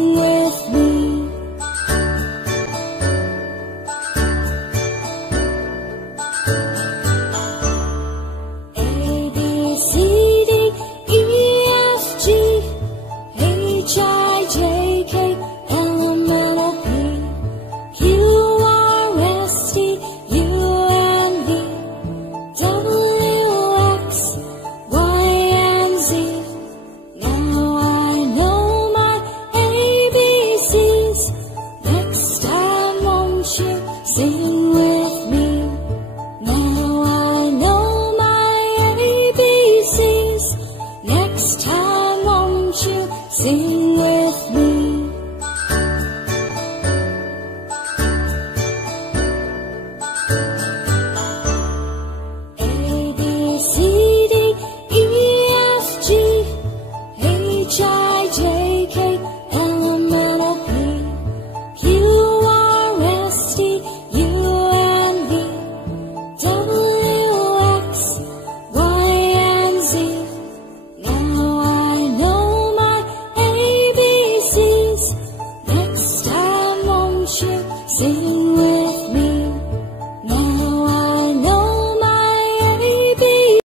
Sing with me. A, B, C, D, E, F, G, H, I, J, K, L, M, N, O, P, Q, R, S, T, U, and V, W, X, Y, and Z. Now I know my ABCs. Next time won't you sing with me? Now I know my ABCs. Next time won't you sing with me? A, B, C, D, E, F, G, H, I, J, K, L, M, N, O, P, Q, R, S, T, U, and V, W, X, Y, and Z. Now I know my ABCs. Next time won't you sing